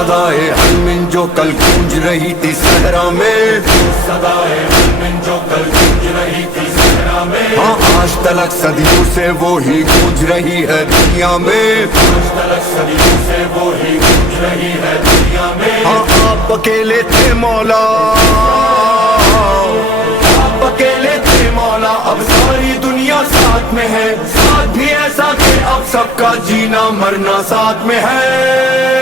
सदाए हरमिन जो कल गूंज रही थी सहरा में, सदाए हरमिन जो कल गूंज रही थी सहरा में, हाँ आज तलक सदियों से वो ही गूंज रही है दुनिया में, आज तलक सदियों से वो ही गूंज रही है दुनिया में। हाँ आप अकेले थे मौला, आप अकेले थे मौला, अब सारी दुनिया साथ में है, साथ भी ऐसा कि अब सबका जीना मरना साथ में है।